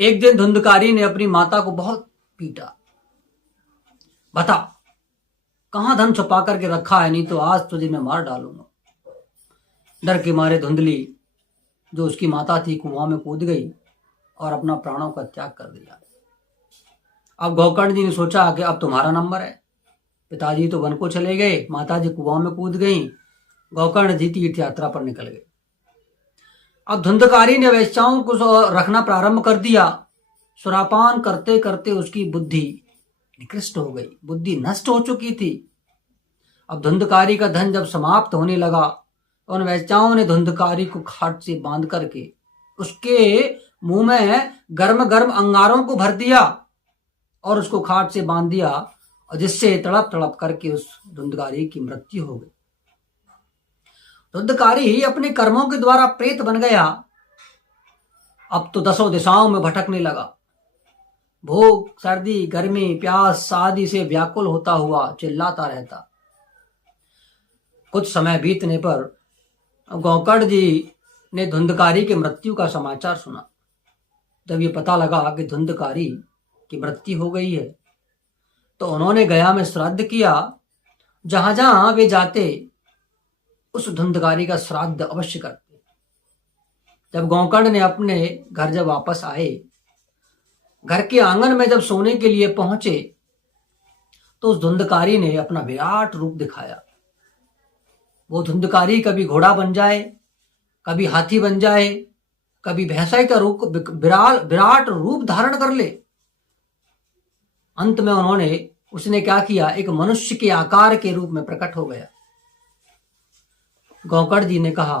एक दिन धुंधकारी ने अपनी माता को बहुत पीटा। बता कहां धन छुपा करके रखा है, नहीं तो आज तुझे मैं मार डालूंगा। डर के मारे धुंधली जो उसकी माता थी कुआं में कूद गई और अपना प्राणों का त्याग कर दिया। अब गोकर्ण जी ने सोचा कि अब तुम्हारा नंबर है। पिताजी तो वन को चले गए, माताजी कुआं में कूद गई, गोकर्ण जी तीर्थ यात्रा पर निकल गए। अब धुंधकारी ने वेश्याओं को रखना प्रारंभ कर दिया। सुरापान करते करते उसकी बुद्धि निकृष्ट हो गई, बुद्धि नष्ट हो चुकी थी। अब धुंधकारी का धन जब समाप्त होने लगा, उन वेश्याओं ने धुंधकारी को खाट से बांध करके उसके मुंह में गर्म गर्म अंगारों को भर दिया और उसको खाट से बांध दिया, और जिससे तड़प तड़प करके उस धुंधकारी की मृत्यु हो गई। धुंधकारी अपने कर्मों के द्वारा प्रेत बन गया। अब तो दसों दिशाओं में भटकने लगा। भूख, सर्दी, गर्मी, प्यास आदि से व्याकुल होता हुआ चिल्लाता रहता। कुछ समय बीतने पर गोकर्ण जी ने धुंधकारी की मृत्यु का समाचार सुना। जब ये पता लगा कि धुंधकारी की मृत्यु हो गई है, तो उन्होंने गया में श्राद्ध किया। जहां जहां वे जाते उस धुंधकारी का श्राद्ध अवश्य करते। जब गोकर्ण ने अपने घर जब वापस आए, घर के आंगन में जब सोने के लिए पहुंचे, तो उस धुंधकारी ने अपना विराट रूप दिखाया। वो धुंधकारी कभी घोड़ा बन जाए, कभी हाथी बन जाए, कभी भैंसा का रूप विराट रूप धारण कर ले। अंत में उसने क्या किया, एक मनुष्य के आकार के रूप में प्रकट हो गया। गोकर्ण जी ने कहा,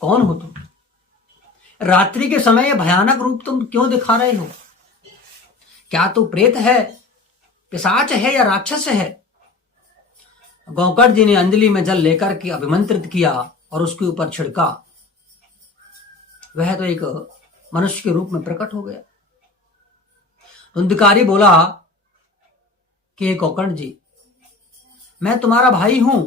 कौन हो तुम? रात्रि के समय भयानक रूप तुम क्यों दिखा रहे हो? क्या तू प्रेत है, पिशाच है या राक्षस है? गोकर्ण जी ने अंजलि में जल लेकर के अभिमंत्रित किया और उसके ऊपर छिड़का। वह तो एक मनुष्य के रूप में प्रकट हो गया। धुंधकारी बोला कि गोकर्ण जी, मैं तुम्हारा भाई हूं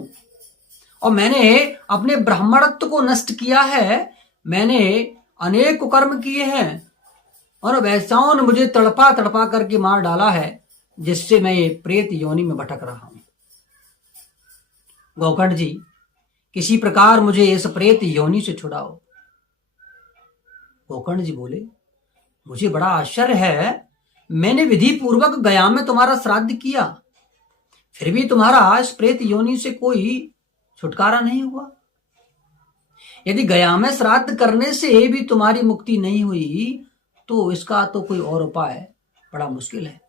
और मैंने अपने ब्राह्मणत्व को नष्ट किया है। मैंने अनेक कुकर्म किए हैं और वैश्याओं ने मुझे तड़पा तड़पा करके मार डाला है, जिससे मैं ये प्रेत योनि में भटक रहा हूं। गोकर्ण जी, किसी प्रकार मुझे इस प्रेत योनि से छुड़ाओ। गोकर्ण जी बोले, मुझे बड़ा आश्चर्य है, मैंने विधि पूर्वक गया में तुम्हारा श्राद्ध किया, फिर भी तुम्हारा इस प्रेत योनि से कोई छुटकारा नहीं हुआ। यदि गया में श्राद्ध करने से भी तुम्हारी मुक्ति नहीं हुई, तो इसका तो कोई और उपाय बड़ा मुश्किल है।